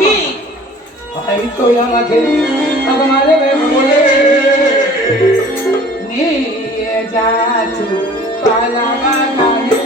কি হয়তো আমাকে তোমারে বলে নিয়ে যাচ্ছ পালা বাগানে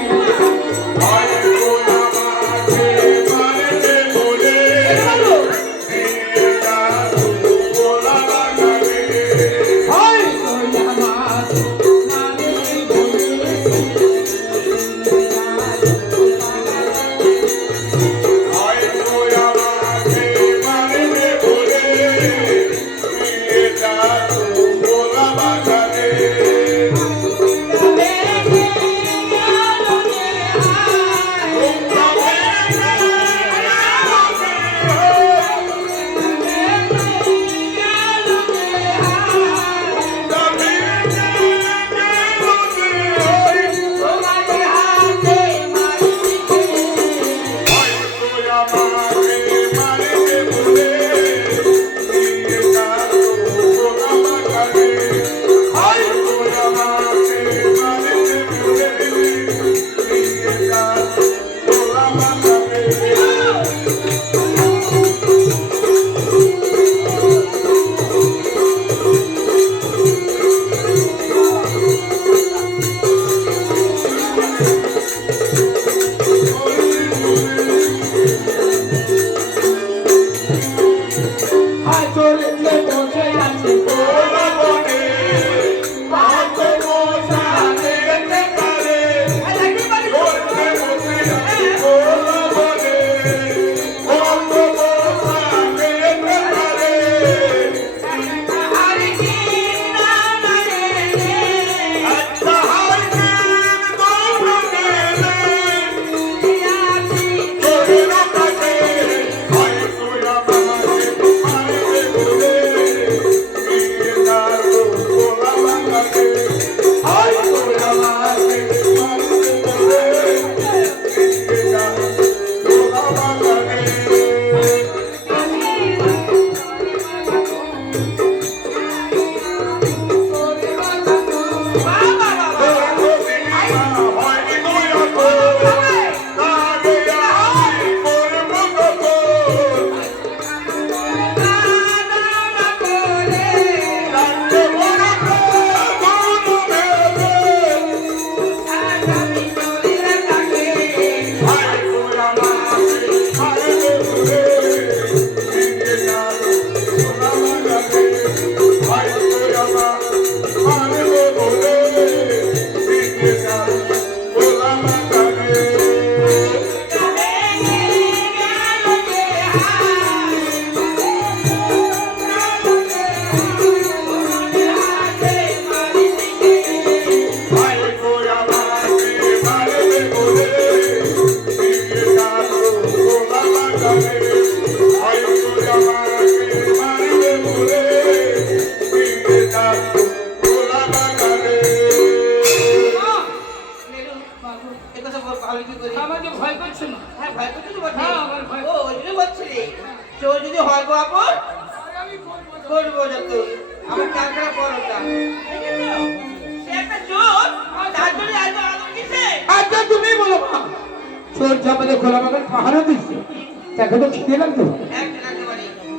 তাকে তো খিদে লাগতো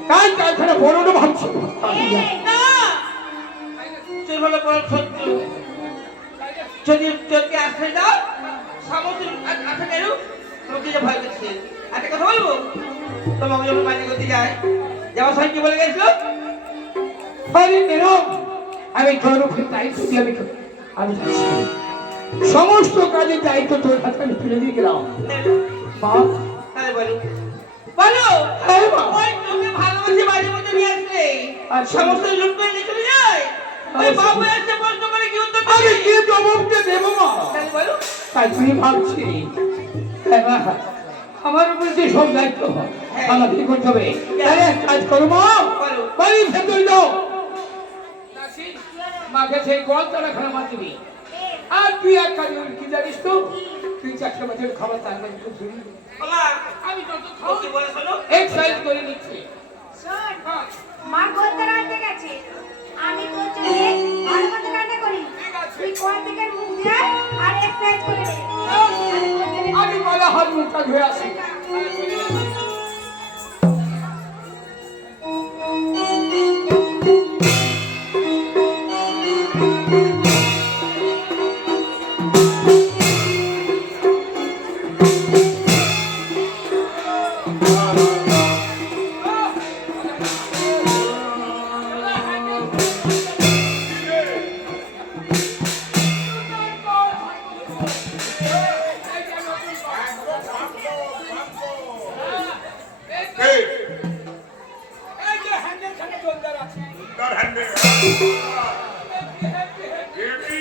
তাই তাছাড়া বড়টা ভাবছি যদি তোকে আসলে দাও সমস্ত আসে গেল তোমাকে যে ভয় করছে একটা কথা বলবো তোমাকে যখন বাড়ি করতে যায় যাওয়ার সময় কি বলে গেছিল আমি তোর উপরে দায়িত্ব দিয়ে আমি সমস্ত কাজের দায়িত্ব তোর হাতে আমি তুলে দিয়ে গেলাম বাপ তাহলে বলো বলো ওই তোকে ভালোবাসে বাড়ির মধ্যে নিয়ে আসলে সমস্ত লোক করে নিয়ে চলে যায় ওই বাবু এসে প্রশ্ন করে কি উত্তর আমি কি জবাবটা দেবো মা তাহলে বলো তাই তুমি ভাবছি আমার উপরে যে সব দায়িত্ব আমাকে করতে হবে কাজ করো মা বাড়ির ভেতরে যাও মাকে সেই গলতলা খানা মারবি আর তুই এক কাজ কি জানিস তো তুই 4টা বাজে খাবার তার কাছে খুব শুনি আমি যত খাও কি বলে শোনো এক্সারসাইজ করে নিচ্ছি শোন মা বলতে রাখতে গেছে আমি তোর জন্য ভালো মতো রান্না করি তুই কোন থেকে মুখ দিয়ে আর এক্সারসাইজ করে নে আমি বলে হাত মুখটা ধুয়ে আসি হেভি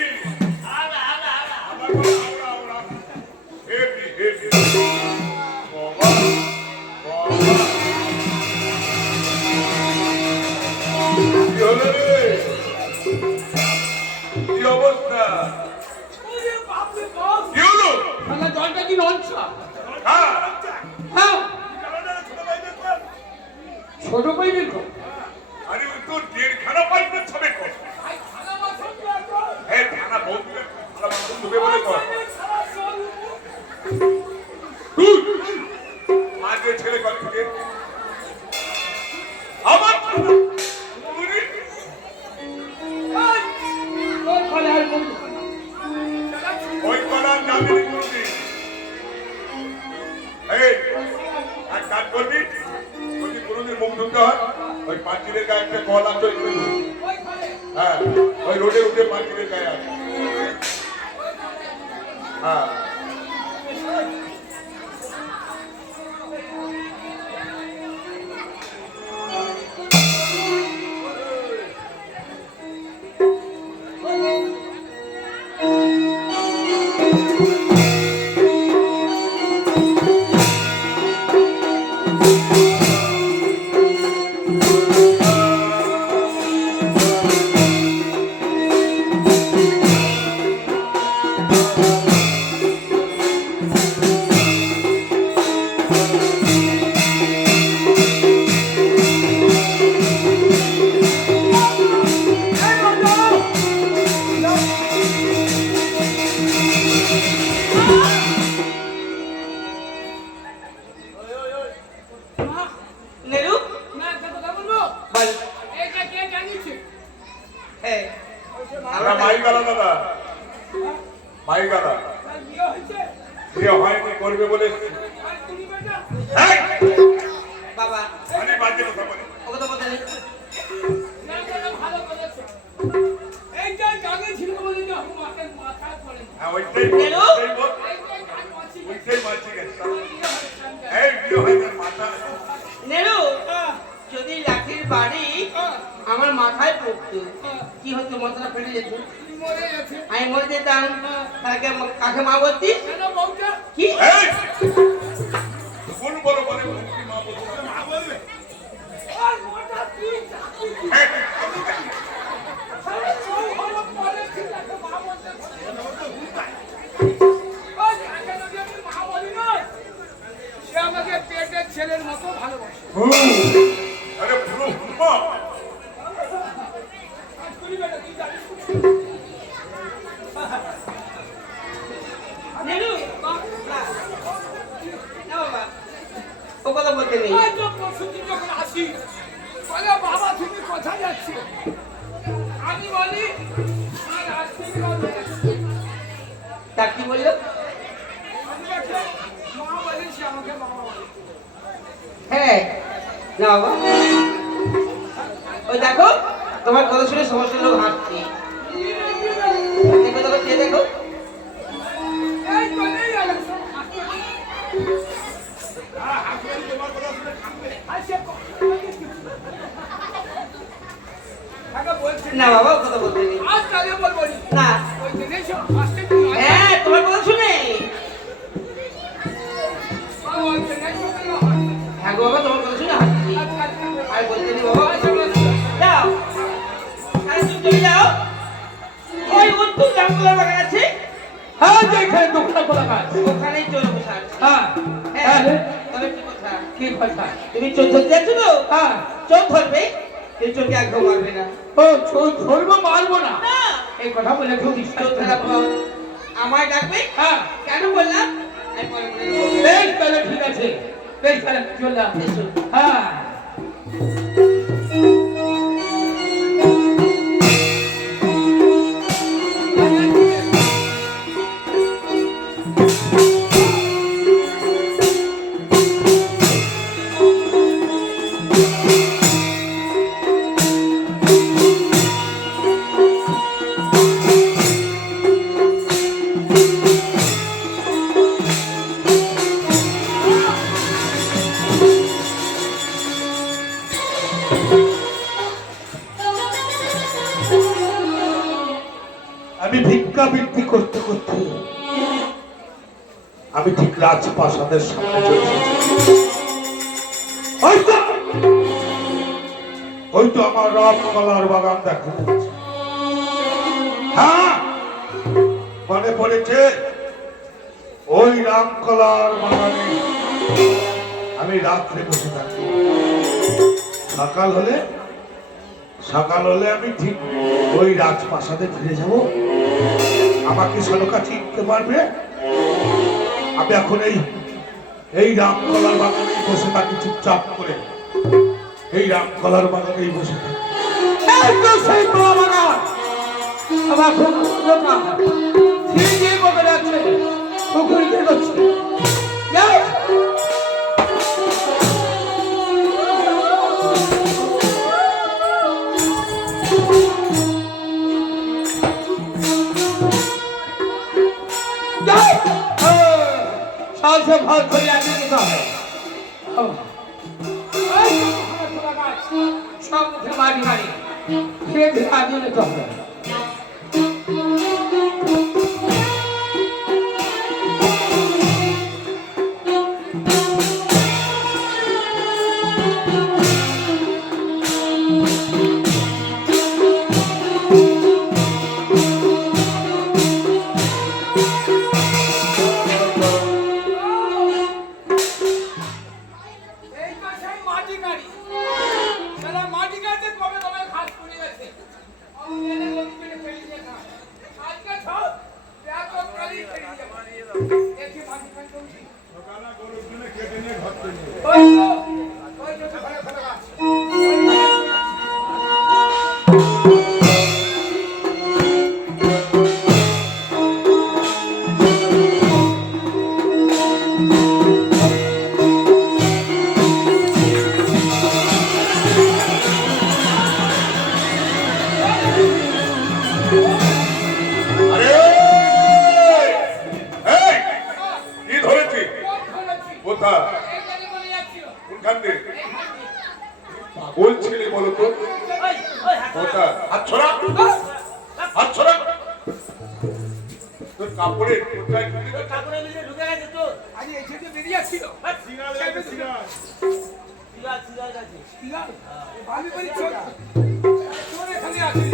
আমার বড় আওড়া হেভি বাবা কি হলো রে কি অবস্থা কি হলো শালা জলটা কি নলছা? হ্যাঁ হ্যাঁ ছোট পাইবেন তো? আরে ওই তো দেড়খানা পাইপের ছবে কর এই থানা বন্ধ করে বলে কর আগে ছেলে কল থেকে আমার উনি তোর ফলে আর কোন ওই কলার যাবে না কোনদিন এই এক কাজ করবি যদি কোনদিন মুখ ধুতে হয় ওই পাঁচিলের গায়ে একটা কল আছে হ্যাঁ ওই রোডে উঠে পাঁচিলের গায়ে আছে হ্যাঁ নেরু না একটা কথা বলবো? বল এইটা কে জানিয়েছে? হ্যাঁ আমরা মাইগালা দাদা মাইগালা তার বিয়ে হয়েছে? বিয়ে হয়নি করবে বলে আর তুমি বেটা? এই! বাবা খালি বাজে কথা বলে ওকে তো বলতে নেই। না না ভালো করেছো। এইটা জাগে ছিল বলে যে আমার মাথায় মাথায় পড়ে না। হ্যাঁ ওইটাই কেন? বল এইটা গান মাছি ওইটাই মাছি গেছে বিয়ে হয়েছে। এই বিয়ে হয়নি মাথা নেরু যদি লাঠির বাড়ি আমার মাথায় পড়তো কি হতো মাথাটা ফেটে যেত মরে গেছে। আমি মরে যেতাম তাকে কাকে মা বলতি কেন বউটা? কি এই কোন বড় বড় মুক্তি মা বলছে মা বলবে আর মোটা তুই চাকরি কি? এই, আরে বউ হলো পরে ঠিক আছে মা বলতে ওই কাকে যদি আমি মা বলি না সে আমাকে পেটের ছেলের মতো ভালোবাসে। আরে পুরো হুম্মা আর তুই বেটা তুই জানিস নেরু না না বাবা ও কথা বলতে নেই ওই তো পরশুদিন যখন আসি বলে বাবা তুমি কোথায় যাচ্ছ? আমি বলি আর আসছি না তা কি বললো আমি বলছি, মা বলি সে আমাকে বাবা বলে। হ্যাঁ না বাবা ওই দেখো তোমার কথা শুনে সমস্ত লোক হাসছে দেখো দেখো চেয়ে দেখো এই তো নেই আর আসে বলছি না বাবা ও কথা বলতে নেই আজ তাহলে বলবো নি। না ওই জিনিস আসতে তুমি হ্যাঁ তোমার কথা শুনে ওই জিনিস হ্যাঁ গো বাবা তোমার কথা শুনে হাসছি আর বলতে নেই বাবা যাও আরে তুমি চলে যাও ওই উত্তর জামগুলোর বাগান আছে হ্যাঁ যেখানে দোকান খোলা কাজ ওখানেই চলে বসে আছে হ্যাঁ হ্যাঁ তবে কি কথা কি কথা তুমি চোর ধরতে যাচ্ছ তো হ্যাঁ চোর ধরবে কিন্তু চোরকে একদম মারবে না ও ধরবো মারবো না না এই কথা বলে কেউ বিশ্বাস চোর করে ধরা না। পর আমায় ডাকবে হ্যাঁ কেন বললাম আমি পরে মনে নেবো বেশ তাহলে ঠিক আছে বেশ তাহলে চললাম এসো। হ্যাঁ পুনরাবৃত্তি করতে করতে আমি ঠিক রাজপ্রাসাদের সামনে চলে এসেছি। ওই তো আমার রাত কলার বাগান দেখা যাচ্ছে। হ্যাঁ, মনে পড়েছে, ওই রামকলার বাগানে আমি রাত্রে বসে থাকি। সকাল হলে আমি ঠিক ওই রাজপ্রাসাদে ফিরে যাব। আমাকে সনকা চিনতে পারবে। আমি এখন এই রামকলার বাগানে বসে থাকি, চুপচাপ করে এই রামকলার বাগানেই বসে থাকি। এই তো সেই কলা বাগান। আমার খুব দোকান ঝিঝি বদলে আছে, পুকুরিতে করছে। সব ভাগ করে আগে দিতে হবে। সব মুখে মারি মারি ধীরে ধীরে আগে নিতে হবে। বলছিলি বলো তো, তোর কাপড়ের কোথায় ঢুকে গেছে তো। আরে এসে যে বেরিয়ে আসছিল আমি বলি চোর চোর এখানে আছে।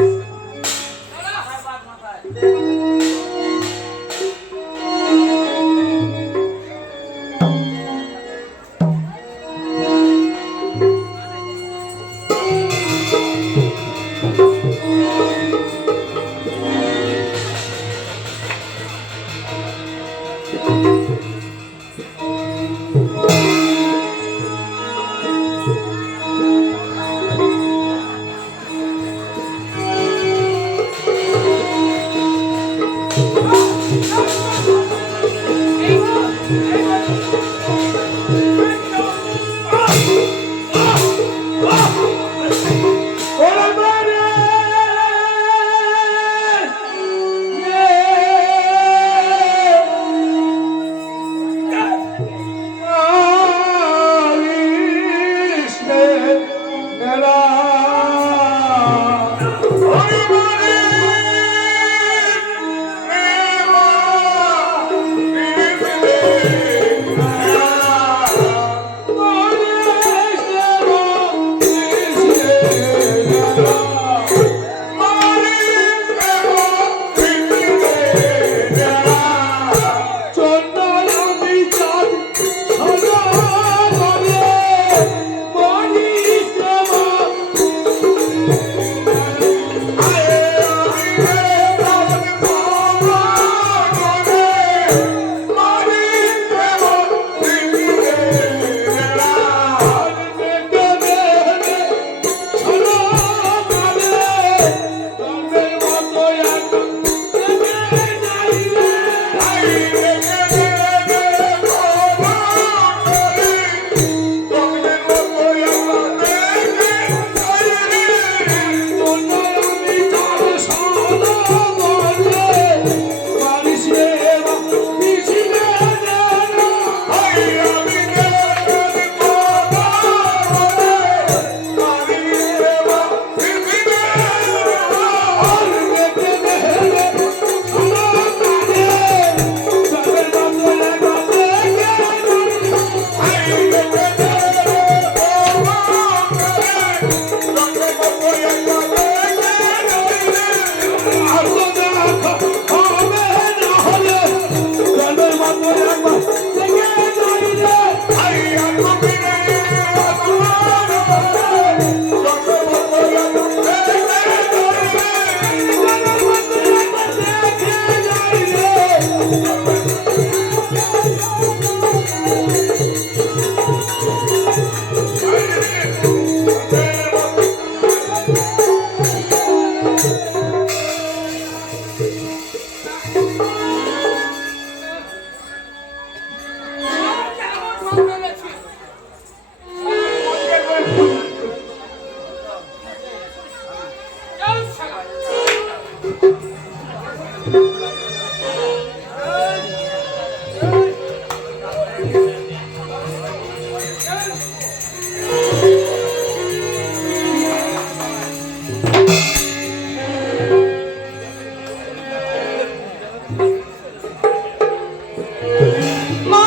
মা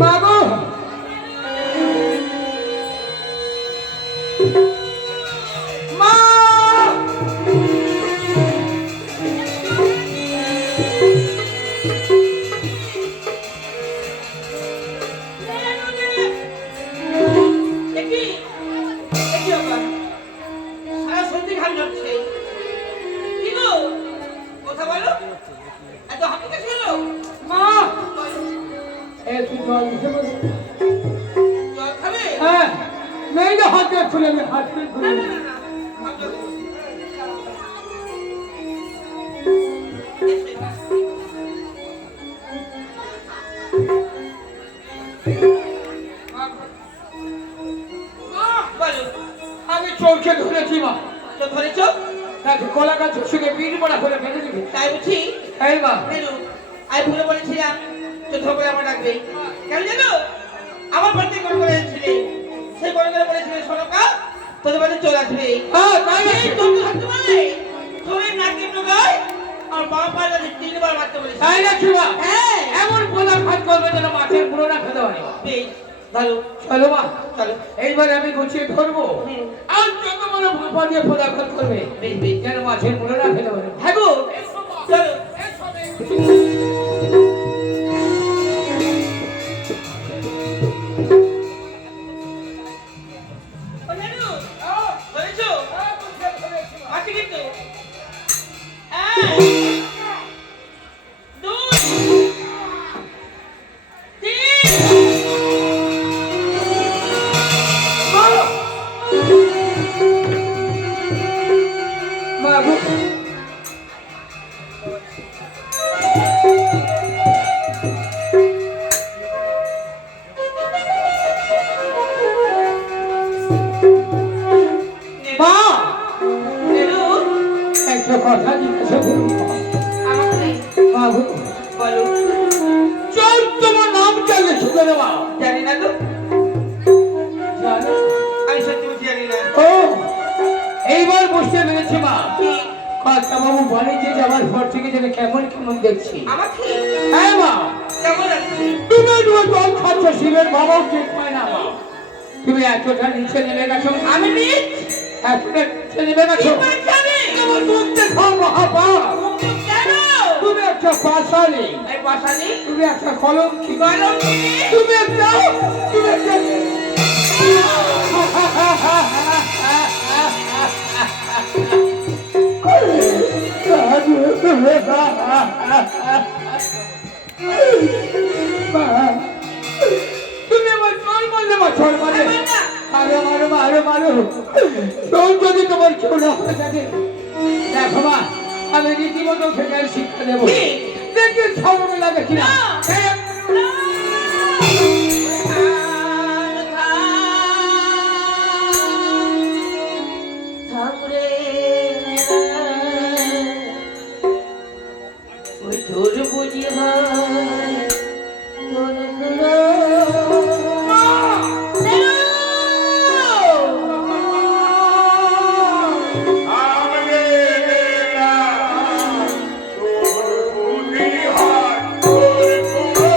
মা গো মা একই একই ব্যাপার সারা সন্ধে ঘাম যাচ্ছে কি গো কথা বলো এত হাঁটু কাছে গেল মা একটু জল দিতে বলো। জল খাবে হ্যাঁ নেই না হাতে খুলে আমি হাতে খুলে না না না ভাব জল দেবো। বলো আমি চোখে ধরেছি মা তো ধরেছ তাকে কলা গাছ শুকে পিঠ পড়া করে ফেলে দিবি তাই বুঝি এই মা বেরু আমি ভুলে বলেছিলাম চোদ্দ করে আমার ডাকবে কেন জানো আমার বাড়িতে করে করে ছিলে সেই করে করে বলেছিলে সোনকা তোদের বাড়িতে চলে আসবে হ্যাঁ তাই এই তোর তো থাকতে পারে তোর নাকি নগায় আর বাবা পায়ে তিনবার মারতে বলেছে তাই নাকি মা হ্যাঁ এমন পোলা খাট করবে যেন মাছের পুরো না খেতে পারে বেশ ভালো চলো মা চলো এইবারে আমি গুছিয়ে ধরবো হুম। আর যত বড় ভাপা দিয়ে পোলা খাট করবে বেশ বেশ যেন মাছের পুরো না খেতে পারে হ্যাঁ গো চলো ও জানো ধরেছো মাটি কিন্তু দুই তিন মা গো মা নেরু একটা কথা জিজ্ঞাসা করুন আমাকে মা গো বলো চল তোমার নাম চাইলে ছুটে দেওয়া জানি না গো জানো আমি সত্যি বলছি জানি না ও এইবার বুঝতে পেরেছি মা কি কর্তা বাবু বলে যে যাওয়ার পর থেকে যেন কেমন কেমন দেখছি আমাকে হ্যাঁ মা কেমন লাগছে তুমি তোমার জল খাচ্ছ শিবের বাবাও ঠিক পায় না মা তুমি এতটা নিচে নেমে গেছো আমি নিজ এতটা নিচে নেমে কি গেছো করেছি আমি তোমার মুখ দেখো মহাপা কেন তুমি একটা পাশালি এই পাশানি তুমি একটা কলঙ্কি গরম তুমি একটা তুমি আমার চল মারলে মা চল মারলে মারো মারো মারো মারো তোর যদি তোমার কেউ না হয়ে থাকে দেখো মা আমি রীতিমতো সেখানে শিক্ষা দেবো দেখি সবকে লাগে কিনা থামরে ওই তোর বুঝি হয় তোর আমরে দেলা তোর বুদ্ধি হয় তোর পুরো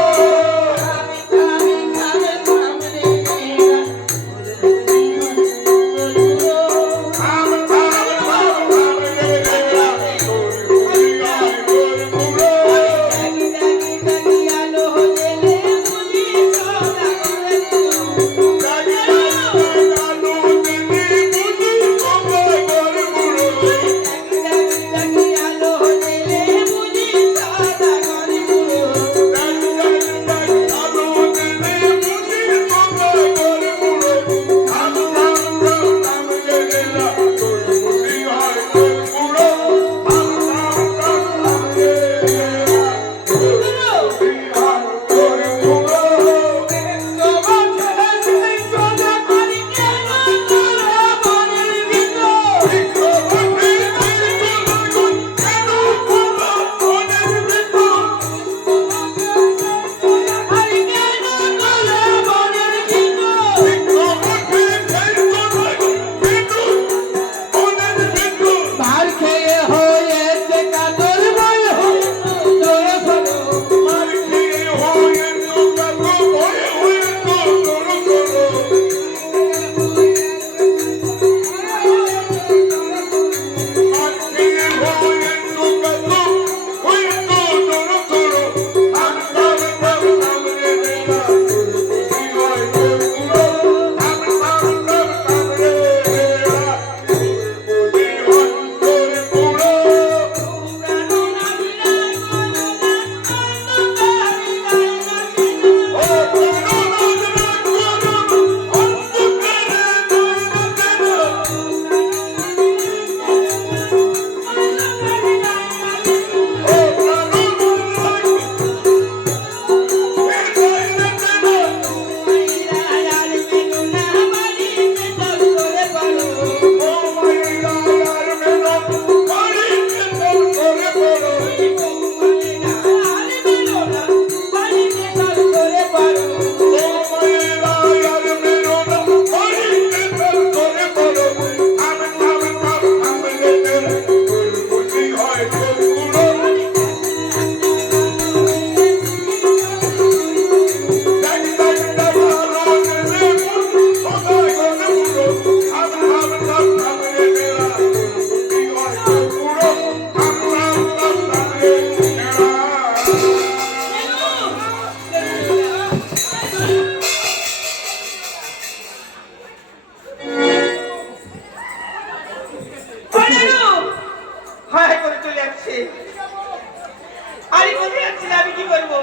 গো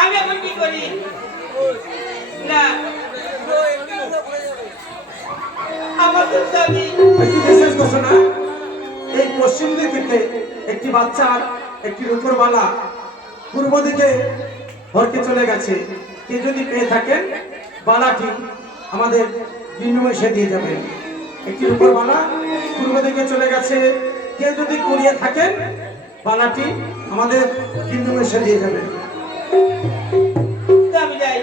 আমি এখন কি করি না আমার তো স্বামী একটি বিশেষ ঘোষণা এই পশ্চিম দিক থেকে একটি বাচ্চার একটি রূপোর বালা পূর্ব দিকে ভরকে চলে গেছে কে যদি পেয়ে থাকেন বালাটি আমাদের বিনিময়ে দিয়ে যাবেন একটি রূপোর বালা পূর্ব দিকে চলে গেছে কে যদি কুড়িয়ে থাকেন বালাটি আমাদের বিনিময়ে দিয়ে যাবেন আমি যাই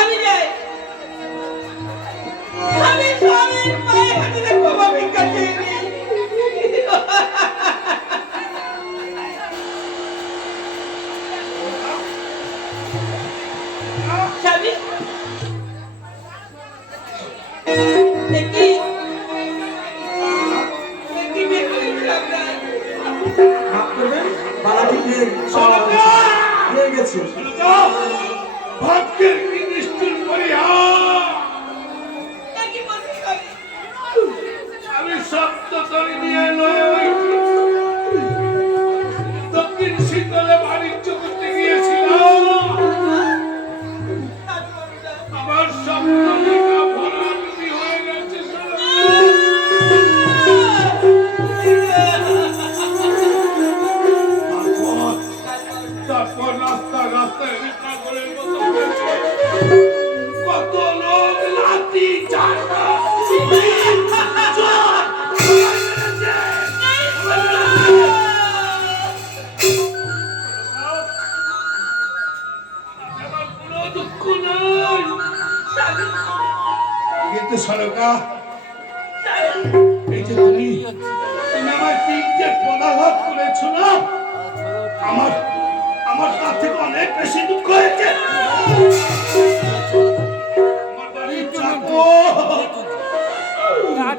আমি যাই আমি স্বামীর পায়ে হাতে দেখবো ভিক্ষা চেয়ে নিই। স্বামী কি বের করে দিলাম না মাফ করবেন বালাটি পেয়ে গেছে ভাগ্যের কি নিষ্ঠুর পরিহার কি বলছি স্বামী আমি সপ্ততরী নিয়ে নয় ওই দক্ষিণ সিংহলে বাণিজ্য করতে গিয়েছিলাম আমার সপ্তমিকা ভরাডুবি হয়ে গেছে তারপর রাস্তায় বিকাগরের মতো হয়েছে কত লোক লাঠি চাটা দুঃখ নাই কিন্তু সরকা এই যে তুমি আমার তিনটে পদাঘাত করেছ না আমার আমার তার থেকে অনেক বেশি দুঃখ হয়েছে আমার বাড়ির চাকর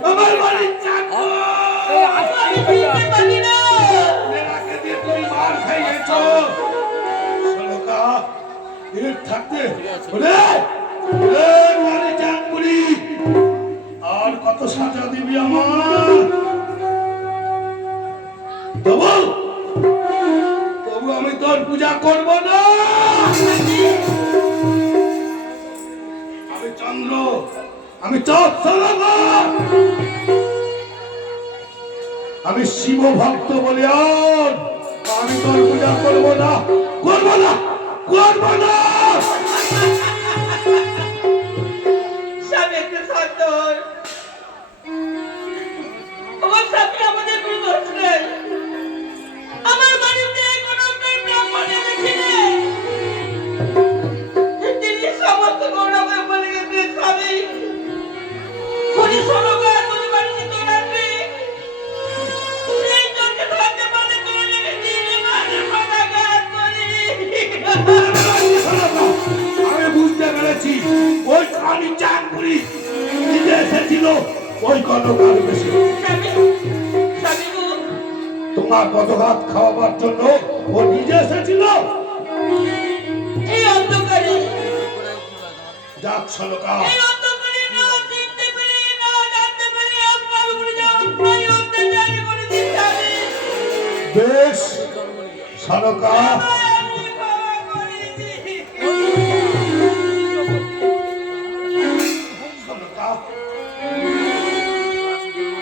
আমার বাড়ির চাকর মেয়েরাকে দিয়ে তুমি মার খাইয়েছ সরকা এর থাকতে বলে বাড়ি চাকরি আর কত সাজা দিবি আমার তবু আমি তোর পূজা করব না আমি চন্দ্র আমি আমি শিব ভক্ত বলে আর আমি তোর পূজা করব না করব না করব না স্বামী একটু সন্তোষ আমার স্বামী আমাদের কোনো দোষ নেই আমার বাড়িতে কোনো ব্রাহ্মণ এনেছিলেন তিনি সমস্ত গৌরবে বলে গেছে স্বামী উনি সরকার যদি বাড়িতে চলে আসবে সেই চোখে ধরতে পারে চলে লেগে দিয়ে মাঝে পদাঘাত করি আমি বুঝতে পেরেছি ওই খালি চাকরি নিজে এসেছিল ওই কতকাল বেশি স্বামী স্বামী গো তোমার পদঘাত খাওয়াবার জন্য ও নিজে এসেছিল এই অন্ধকারে যাক সরকা এই অন্ধকারে না চিনতে পেরে না জানতে পেরে আপনার উপরে যাওয়ার প্রায় অত্যাচার করেছি স্বামী বেশ সরকা আমি ক্ষমা করে দিই। সরকা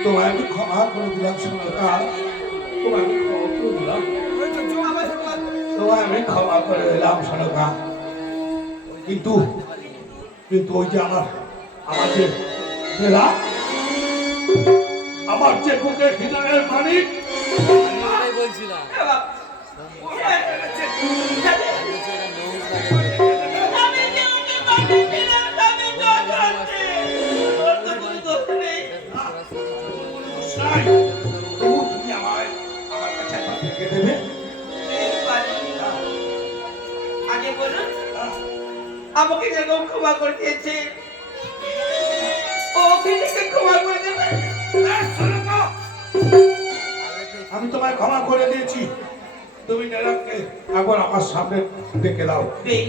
তোমায় আমি ক্ষমা করে দিলাম সরকা তোমায় আমি ক্ষমা করে দিলাম তোমায় আমি ক্ষমা করে দিলাম সরকা কিন্তু কিন্তু ওই যে আমার যে মেলা আমার যে বুকে হৃদয়ের মালিক বাবা, আমি যে ওকে বাঁচিয়েছিলাম, আমি দোষ আছে। ওর তো কোনো দোষ নেই। সাই, তবু তুমি আমার কাছে একবার থেকে দেবে আগে বলুন আমাকে যেরকম ক্ষমা করে দিয়েছে ওকে নিজে ক্ষমা করে দেবে আমি তোমায় ক্ষমা করে দিয়েছি তুমি নেরাকে একবার আমার সামনে ডেকে দাও বেশ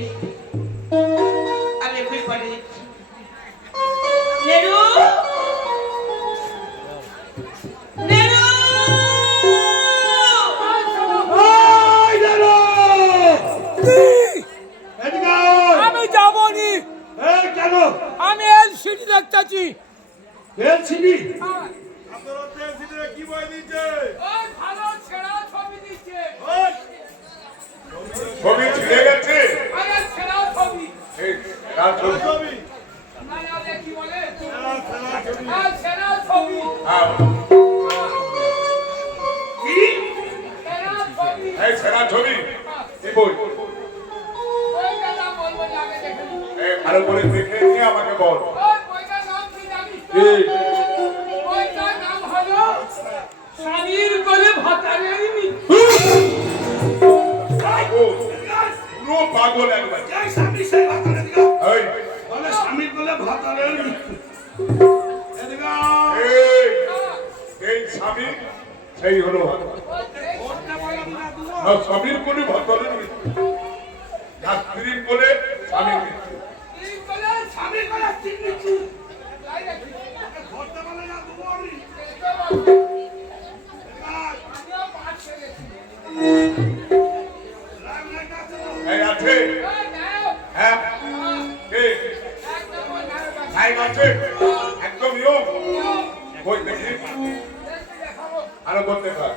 আমি এখনই পাঠিয়ে দিচ্ছি নেরু নেরু সিটি দেখতেছি। এলসিডি আপনারা তেল সিলিন্ডারে কি বই দিচ্ছে? ওই ভালো ছেঁড়া ছবি দিচ্ছে। ছবি ছিঁড়ে গেছে। আরে ছেঁড়া ছবি। এই কার ছবি? মানে আরে কি বলে? হ্যাঁ, ছেঁড়া ছবি। হ্যাঁ, কি ছেঁড়া ছবি। এই ছেঁড়া ছবি কি বই? ওইটার নাম বলবো না, আগে দেখে নিই। এই ভালো করে দেখে নিয়ে আমাকে বল। ওই বইটার নাম কি জানিস তো? কি? বইটার নাম হলো স্বামীর কোলে ভাতারের মৃত্যু। পাগল, পুরো পাগল একবার। এই স্বামী সেই ভাতারে দিগা এই, বলে স্বামীর বলে ভাতারে এদিকে এই স্বামী সেই হলো না, স্বামীর কোলে ভক্তদের মৃত্যু, আর স্ত্রীর কোলে স্বামীর মৃত্যু। এই কোলে স্বামীর কোলে স্ত্রীর মৃত্যু। তাই নাকি? ধরতে বলে না দেবো আমি এটা বলতে। আমিও পাঠ করেছি। রাগ নাই না তো এই আছে? ওই নাও। হ্যাঁ, কে? একদম ওই নাও বাবা। নাইক আছে? একদম নিয়ম। বই দেখি, দেখতে দেখাবো। আরো করতে থাক।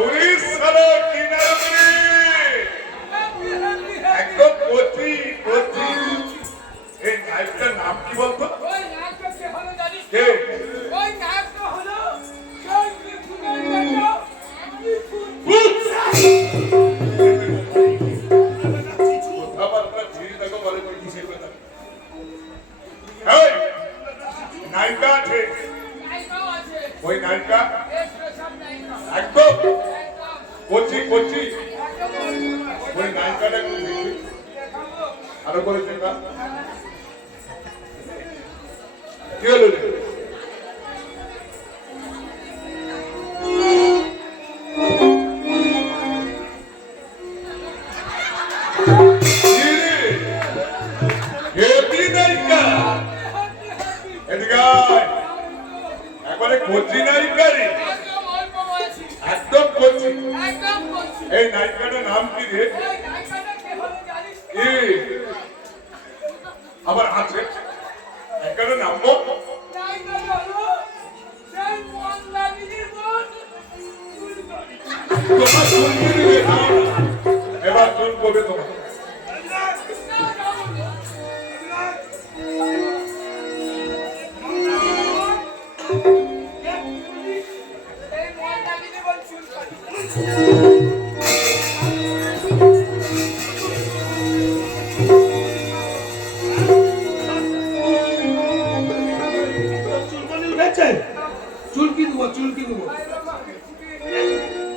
উড়িষ্যার কিনারে একদম কচি কচি। এই নায়কটার নাম কি বলতো? ওই নায়কটা কে হলো জানিস তো? কে? ওই নায়কটা হলো সেই মিঠুনের বেটা মিঠুন। আবার আপনার ঝিরি দেখো বলে কই কিসের কথা? এই নায়িকা আছে, নায়িকাও আছে। ওই নায়িকা স্পেশাল নায়িকা। একদম একদম। কচি কচি। একদম ওই ওই নায়িকাটা একটু দেখি, দেখাবো। আরো করে দেখা। কি হলো রে? কি রে? হেপি নায়িকা, এদিকে আয়। একবারে কচি নায়িকা রে, একদম অল্প বয়সী। একদম কচি। একদম বলছি। এই নায়িকাটার নাম কি রে? ওই নায়িকাটা কে হলো জানিস তো? কি? আবার আছে নায়িকাটার নাম বল। নায়িকাটা হলো সেই মন্দাকিনীর বোন ফুলকণি। তোমার চুল কি দিবে? এবার চুল করবে তোমার। এই মন্দাকিনী বোন ফুলকণি। চুলকনি উঠেছে চুলকি দেবো চুলকি দেবো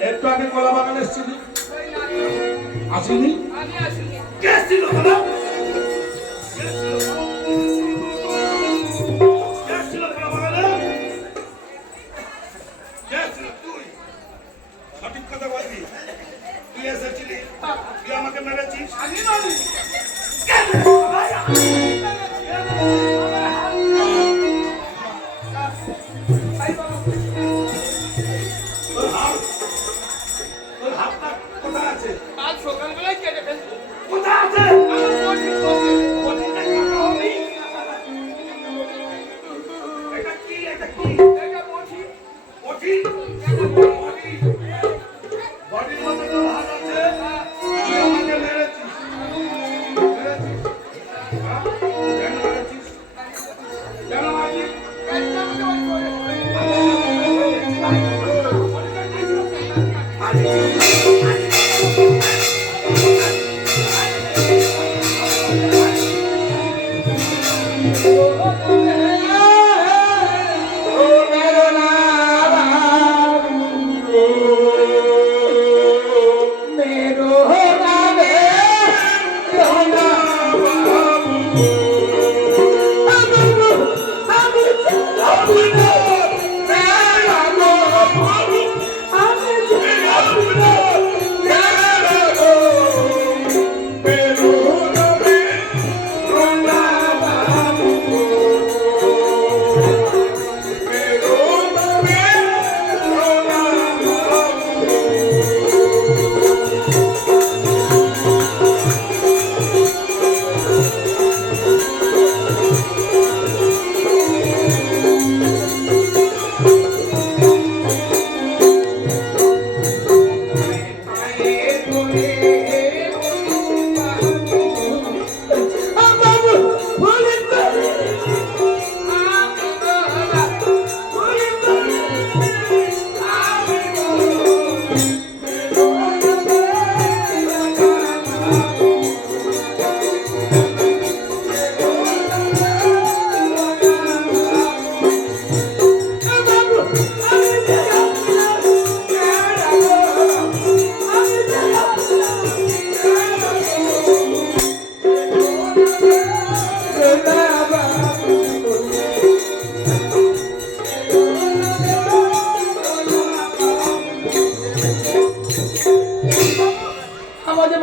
একটু আগে কলা বাগান এসেছিলি আসিনি আমি আসিনি। কে ছিল বলো কে ছিল কলা বাগানে কে ছিল তুই সঠিক কথা বলবি তুই এসেছিলি তুই আমাকে মেরেছিস আমি বলি তোর হাতটা কোথায় আছে কাল সকালবেলায় কেটে ফেলছি। কোথায় আছে আমার কঠিন বলছে। কঠিনটা কাটা হবি এটা কি এটা কঠিন। কঠিন বডির মধ্যে তো হাত আছে তুই আমাকে মেরেছিস মেরেছিস হ্যাঁ? কেন মেরেছিস কেন মারছিস একদম ওই করে। ও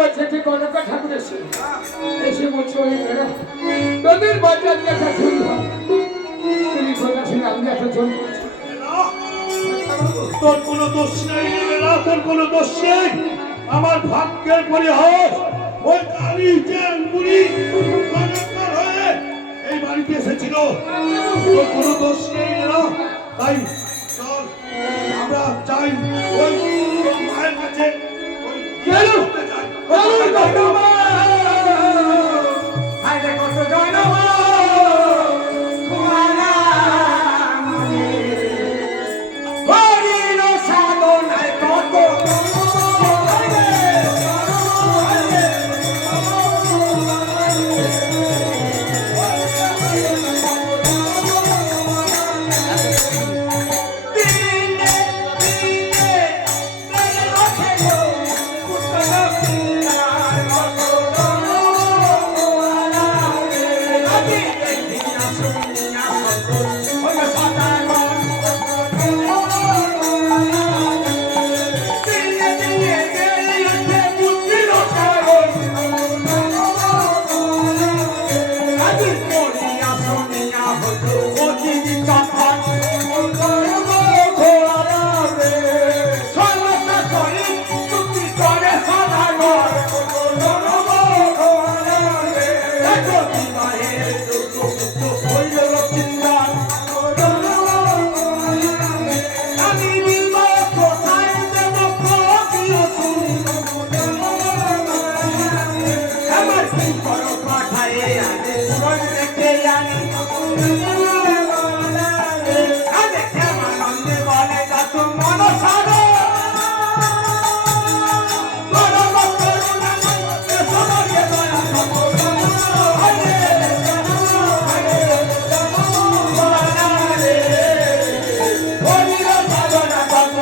বলছে যে কনকা ঠাকুর এসে বলছে ওই মেয়েরা তোদের বাচ্চার কাছে শুনলাম তুমি কথা শুনে আমি এত জোর করছি তোর কোনো দোষ নেই না, তোর কোনো দোষ নেই। আমার ভাগ্যের পরিহাস ওই কালী জ্যাং বুড়ি কনকর হয়ে এই বাড়িতে এসেছিল। তোর কোনো দোষ নেই না, তাই চল আমরা যাই ওই তোর মায়ের কাছে। ওই চলো, চলো, যাই।